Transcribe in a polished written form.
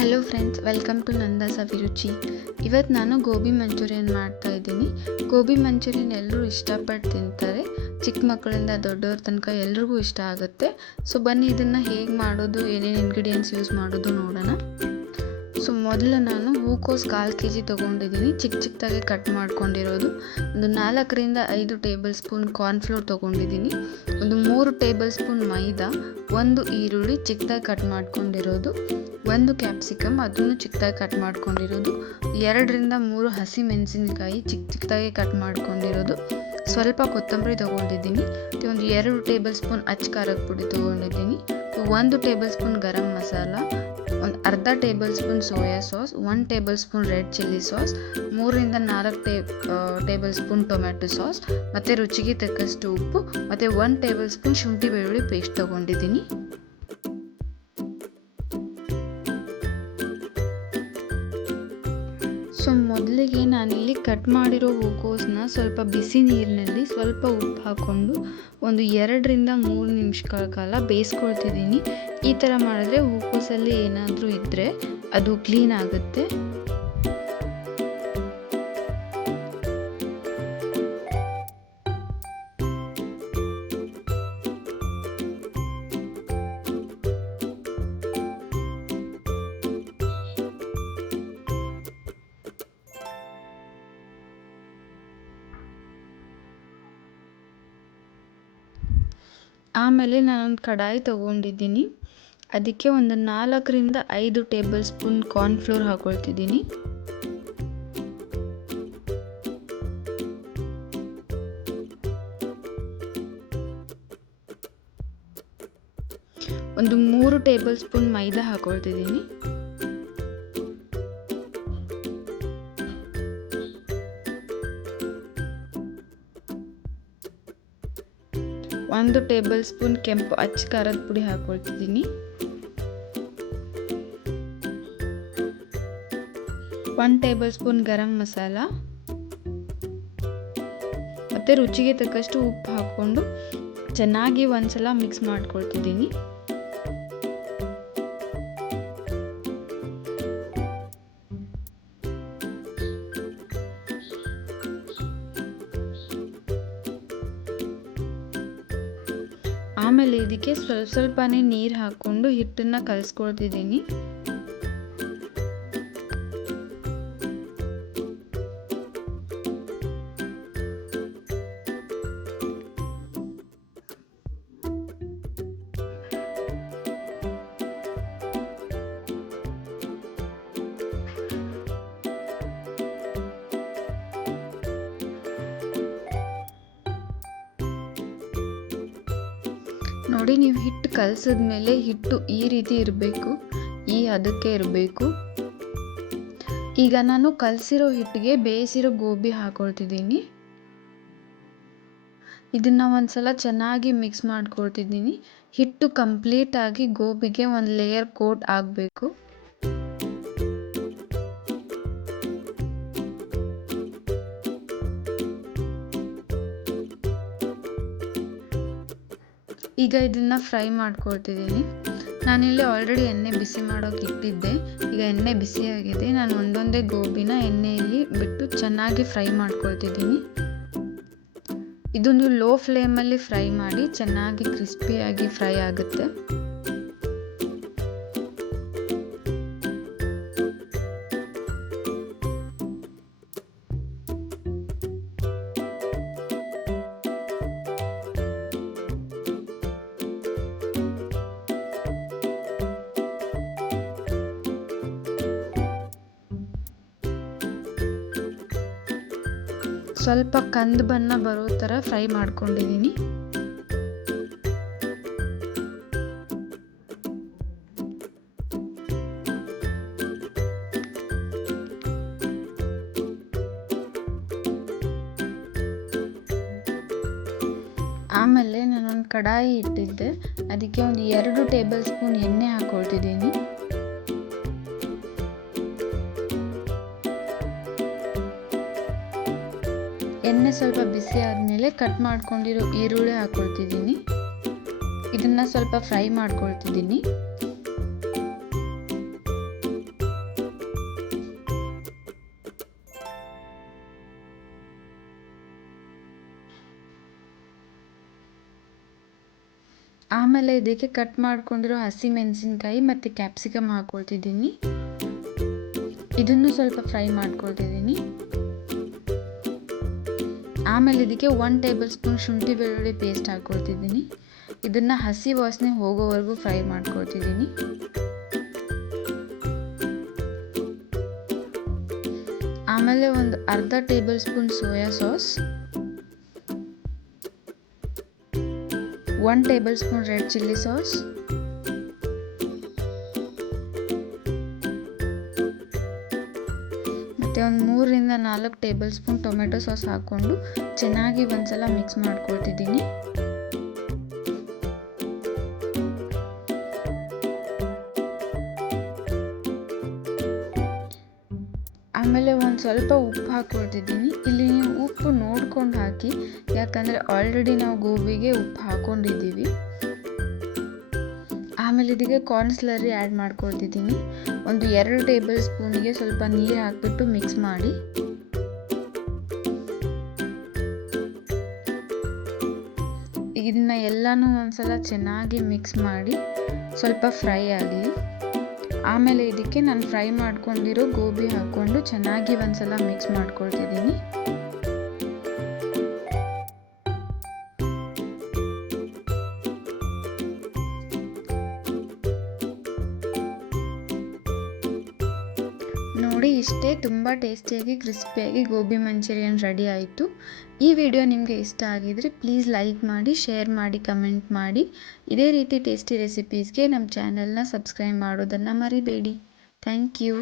Hello friends, welcome to ನಂದಾಸ್ ಅಭಿರುಚಿ. ಇವತ್ತು ನಾನು ಗೋಬಿ ಮಂಚೂರಿಯನ್ ಮಾಡ್ತಾ ಇದ್ದೀನಿ. ಗೋಬಿ ಮಂಚೂರಿಯನ್ ಎಲ್ಲರೂ ಇಷ್ಟಪಟ್ಟು ತಿಂತಾರೆ. ಚಿಕ್ಕ ಮಕ್ಕಳಿಂದ ದೊಡ್ಡವ್ರ ತನಕ ಎಲ್ರಿಗೂ ಇಷ್ಟ ಆಗುತ್ತೆ. ಸೊ ಬನ್ನಿ ಇದನ್ನು ಹೇಗೆ ಮಾಡೋದು, ಏನೇನು ಇಂಗ್ರೀಡಿಯೆಂಟ್ಸ್ ಯೂಸ್ ಮಾಡೋದು ನೋಡೋಣ. ಸೊ ಮೊದಲು ನಾನು ಹೂಕೋಸು 1/4 kg ತೊಗೊಂಡಿದ್ದೀನಿ. ಚಿಕ್ಕದಾಗಿ ಕಟ್ ಮಾಡ್ಕೊಂಡಿರೋದು. ಒಂದು 4ರಿಂದ 5 ಟೇಬಲ್ ಸ್ಪೂನ್ ಕಾರ್ನ್ಫ್ಲೋರ್ ತೊಗೊಂಡಿದ್ದೀನಿ. ಒಂದು 3 ಟೇಬಲ್ ಸ್ಪೂನ್ ಮೈದಾ, 1 ಈರುಳ್ಳಿ ಚಿಕ್ಕದಾಗಿ ಕಟ್ ಮಾಡ್ಕೊಂಡಿರೋದು, 1 ಕ್ಯಾಪ್ಸಿಕಮ್ ಅದನ್ನು ಚಿಕ್ಕದಾಗಿ ಕಟ್ ಮಾಡ್ಕೊಂಡಿರೋದು, 2ರಿಂದ 3 ಹಸಿ ಮೆಣಸಿನಕಾಯಿ ಚಿಕ್ಕದಾಗಿ ಕಟ್ ಮಾಡ್ಕೊಂಡಿರೋದು, ಸ್ವಲ್ಪ ಕೊತ್ತಂಬರಿ ತೊಗೊಂಡಿದ್ದೀನಿ, ಒಂದು 2 ಟೇಬಲ್ ಸ್ಪೂನ್ ಅಚ್ಚ ಖಾರದ ಪುಡಿ ತೊಗೊಂಡಿದ್ದೀನಿ, 1 ಟೇಬಲ್ ಸ್ಪೂನ್ ಗರಂ ಮಸಾಲ, ಒಂದು ಅರ್ಧ tablespoon soya sauce, 1 tablespoon red chilli sauce, 3ರಿಂದ 4 ಟೇಬಲ್ ಸ್ಪೂನ್ ಟೊಮ್ಯಾಟೊ ಸಾಸ್, ಮತ್ತು ರುಚಿಗೆ ತಕ್ಕಷ್ಟು ಉಪ್ಪು, ಮತ್ತು 1 ಟೇಬಲ್ ಸ್ಪೂನ್ ಶುಂಠಿ ಬೆಳ್ಳುಳ್ಳಿ ಪೇಸ್ಟ್ ತೊಗೊಂಡಿದ್ದೀನಿ. ಸೊ ಮೊದಲಿಗೆ ನಾನಿಲ್ಲಿ ಕಟ್ ಮಾಡಿರೋ ಹೂಕೋಸನ್ನ ಸ್ವಲ್ಪ ಬಿಸಿ ನೀರಿನಲ್ಲಿ ಸ್ವಲ್ಪ ಉಪ್ಪು ಹಾಕ್ಕೊಂಡು ಒಂದು 2ರಿಂದ 3 ನಿಮಿಷಗಳ ಕಾಲ ಬೇಯಿಸ್ಕೊಳ್ತಿದ್ದೀನಿ. ಈ ಥರ ಮಾಡಿದ್ರೆ ಹೂಕೋಸಲ್ಲಿ ಏನಾದರೂ ಇದ್ದರೆ ಅದು ಕ್ಲೀನ್ ಆಗುತ್ತೆ. ಆಮೇಲೆ ನಾನೊಂದು ಕಡಾಯಿ ತೊಗೊಂಡಿದ್ದೀನಿ. ಅದಕ್ಕೆ ಒಂದು 4ರಿಂದ 5 ಟೇಬಲ್ ಸ್ಪೂನ್ ಕಾರ್ನ್ಫ್ಲೋರ್ ಹಾಕೊಳ್ತಿದ್ದೀನಿ. ಒಂದು 3 ಟೇಬಲ್ ಸ್ಪೂನ್ ಮೈದಾ ಹಾಕೊಳ್ತಿದ್ದೀನಿ. ಒಂದು ಟೇಬಲ್ ಸ್ಪೂನ್ ಕೆಂಪು ಅಚ್ಚ ಖಾರದ ಪುಡಿ ಹಾಕೊಳ್ತಿದ್ದೀನಿ. 1 ಟೇಬಲ್ ಸ್ಪೂನ್ ಗರಂ ಮಸಾಲ ಮತ್ತು ರುಚಿಗೆ ತಕ್ಕಷ್ಟು ಉಪ್ಪು ಹಾಕ್ಕೊಂಡು ಚೆನ್ನಾಗಿ ಒಂದ್ಸಲ ಮಿಕ್ಸ್ ಮಾಡ್ಕೊಳ್ತಿದ್ದೀನಿ. ಆಮೇಲೆ ಇದಕ್ಕೆ ಸ್ವಲ್ಪನೇ ನೀರು ಹಾಕ್ಕೊಂಡು ಹಿಟ್ಟನ್ನು ಕಲಿಸ್ಕೊಳ್ತಿದ್ದೀನಿ. ನೋಡಿ, ನೀವು ಹಿಟ್ಟು ಕಲಸಿದ್ಮೇಲೆ ಹಿಟ್ಟು ಈ ರೀತಿ ಇರಬೇಕು, ಈ ಹದಕ್ಕೆ ಇರಬೇಕು. ಈಗ ನಾನು ಕಲಸಿರೋ ಹಿಟ್ಟಿಗೆ ಬೇಯಿಸಿರೋ ಗೋಬಿ ಹಾಕೊಳ್ತಿದ್ದೀನಿ. ಇದನ್ನು ಒಂದ್ಸಲ ಚೆನ್ನಾಗಿ ಮಿಕ್ಸ್ ಮಾಡ್ಕೊಳ್ತಿದ್ದೀನಿ. ಹಿಟ್ಟು ಕಂಪ್ಲೀಟಾಗಿ ಗೋಬಿಗೆ ಒಂದು ಲೇಯರ್ ಕೋಟ್ ಆಗಬೇಕು. ಈಗ ಇದನ್ನು ಫ್ರೈ ಮಾಡ್ಕೊಳ್ತಿದ್ದೀನಿ. ನಾನಿಲ್ಲಿ ಆಲ್ರೆಡಿ ಎಣ್ಣೆ ಬಿಸಿ ಮಾಡೋಕೆ ಇಟ್ಟಿದ್ದೆ. ಈಗ ಎಣ್ಣೆ ಬಿಸಿಯಾಗಿದೆ. ನಾನು ಒಂದೊಂದೇ ಗೋಬಿನ ಎಣ್ಣೆಯಲ್ಲಿ ಬಿಟ್ಟು ಚೆನ್ನಾಗಿ ಫ್ರೈ ಮಾಡ್ಕೊಳ್ತಿದ್ದೀನಿ. ಇದು ನೀವು ಲೋ ಫ್ಲೇಮಲ್ಲಿ ಫ್ರೈ ಮಾಡಿ, ಚೆನ್ನಾಗಿ ಕ್ರಿಸ್ಪಿಯಾಗಿ ಫ್ರೈ ಆಗುತ್ತೆ. ಸ್ವಲ್ಪ ಕಂದು ಬಣ್ಣ ಬರೋ ಥರ ಫ್ರೈ ಮಾಡ್ಕೊಂಡಿದ್ದೀನಿ. ಆಮೇಲೆ ನಾನೊಂದು ಕಡಾಯಿ ಇಟ್ಟಿದ್ದೆ. ಅದಕ್ಕೆ ಒಂದು 2 ಟೇಬಲ್ ಸ್ಪೂನ್ ಎಣ್ಣೆ ಹಾಕ್ಕೊಳ್ತಿದ್ದೀನಿ. ಎಣ್ಣೆ ಸ್ವಲ್ಪ ಬಿಸಿ ಆದಮೇಲೆ ಕಟ್ ಮಾಡ್ಕೊಂಡಿರೋ ಈರುಳ್ಳಿ ಹಾಕ್ಕೊಳ್ತಿದ್ದೀನಿ. ಇದನ್ನು ಸ್ವಲ್ಪ ಫ್ರೈ ಮಾಡ್ಕೊಳ್ತಿದ್ದೀನಿ. ಆಮೇಲೆ ಇದಕ್ಕೆ ಕಟ್ ಮಾಡ್ಕೊಂಡಿರೋ ಹಸಿಮೆಣಸಿನ್ಕಾಯಿ ಮತ್ತು ಕ್ಯಾಪ್ಸಿಕಮ್ ಹಾಕ್ಕೊಳ್ತಿದ್ದೀನಿ. ಇದನ್ನು ಸ್ವಲ್ಪ ಫ್ರೈ ಮಾಡ್ಕೊಳ್ತಿದ್ದೀನಿ. ಆಮೇಲೆ ಇದಕ್ಕೆ 1 ಟೇಬಲ್ ಸ್ಪೂನ್ ಶುಂಠಿ ಬೆಳ್ಳುಳ್ಳಿ ಪೇಸ್ಟ್ ಹಾಕ್ಕೊಳ್ತಿದ್ದೀನಿ. ಇದನ್ನು ಹಸಿ ವಾಸನೆ ಹೋಗೋವರೆಗೂ ಫ್ರೈ ಮಾಡ್ಕೊಳ್ತಿದ್ದೀನಿ. ಆಮೇಲೆ ಒಂದು ಅರ್ಧ tablespoon soya sauce, 1 tablespoon red chilli sauce, ಮತ್ತು ಒಂದು 3ರಿಂದ 4 ಟೇಬಲ್ ಸ್ಪೂನ್ ಟೊಮೆಟೊ ಸಾಸ್ ಹಾಕ್ಕೊಂಡು ಚೆನ್ನಾಗಿ ಒಂದ್ಸಲ ಮಿಕ್ಸ್ ಮಾಡ್ಕೊಳ್ತಿದ್ದೀನಿ. ಆಮೇಲೆ ಒಂದು ಸ್ವಲ್ಪ ಉಪ್ಪು ಹಾಕ್ಕೊಳ್ತಿದ್ದೀನಿ. ಇಲ್ಲಿ ನೀವು ಉಪ್ಪು ನೋಡ್ಕೊಂಡು ಹಾಕಿ, ಯಾಕಂದರೆ ಆಲ್ರೆಡಿ ನಾವು ಗೋಬಿಗೆ ಉಪ್ಪು ಹಾಕ್ಕೊಂಡಿದ್ದೀವಿ. ಆಮೇಲೆ ಇದಕ್ಕೆ ಕಾರ್ನ್ ಸ್ಲರಿ ಆ್ಯಡ್ ಮಾಡ್ಕೊಳ್ತಿದ್ದೀನಿ. ಒಂದು 2 ಟೇಬಲ್ ಸ್ಪೂನಿಗೆ ಸ್ವಲ್ಪ ನೀರು ಹಾಕಿಬಿಟ್ಟು ಮಿಕ್ಸ್ ಮಾಡಿ. ಇದನ್ನು ಎಲ್ಲನೂ ಒಂದ್ಸಲ ಚೆನ್ನಾಗಿ ಮಿಕ್ಸ್ ಮಾಡಿ ಸ್ವಲ್ಪ ಫ್ರೈ ಆಗಲಿ. ಆಮೇಲೆ ಇದಕ್ಕೆ ನಾನು ಫ್ರೈ ಮಾಡ್ಕೊಂಡಿರೋ ಗೋಬಿ ಹಾಕ್ಕೊಂಡು ಚೆನ್ನಾಗಿ ಒಂದ್ಸಲ ಮಿಕ್ಸ್ ಮಾಡ್ಕೊಳ್ತಿದ್ದೀನಿ. ನೋಡಿ, ಇಷ್ಟೇ ತುಂಬ ಟೇಸ್ಟಿಯಾಗಿ ಕ್ರಿಸ್ಪಿಯಾಗಿ ಗೋಬಿ ಮಂಚೂರಿಯನ್ ರೆಡಿ ಆಯಿತು. ಈ ವಿಡಿಯೋ ನಿಮಗೆ ಇಷ್ಟ ಆಗಿದರೆ ಪ್ಲೀಸ್ ಲೈಕ್ ಮಾಡಿ, ಶೇರ್ ಮಾಡಿ, ಕಮೆಂಟ್ ಮಾಡಿ. ಇದೇ ರೀತಿ ಟೇಸ್ಟಿ ರೆಸಿಪೀಸ್ಗೆ ನಮ್ಮ ಚಾನಲ್ನ ಸಬ್ಸ್ಕ್ರೈಬ್ ಮಾಡೋದನ್ನು ಮರಿಬೇಡಿ. Thank you.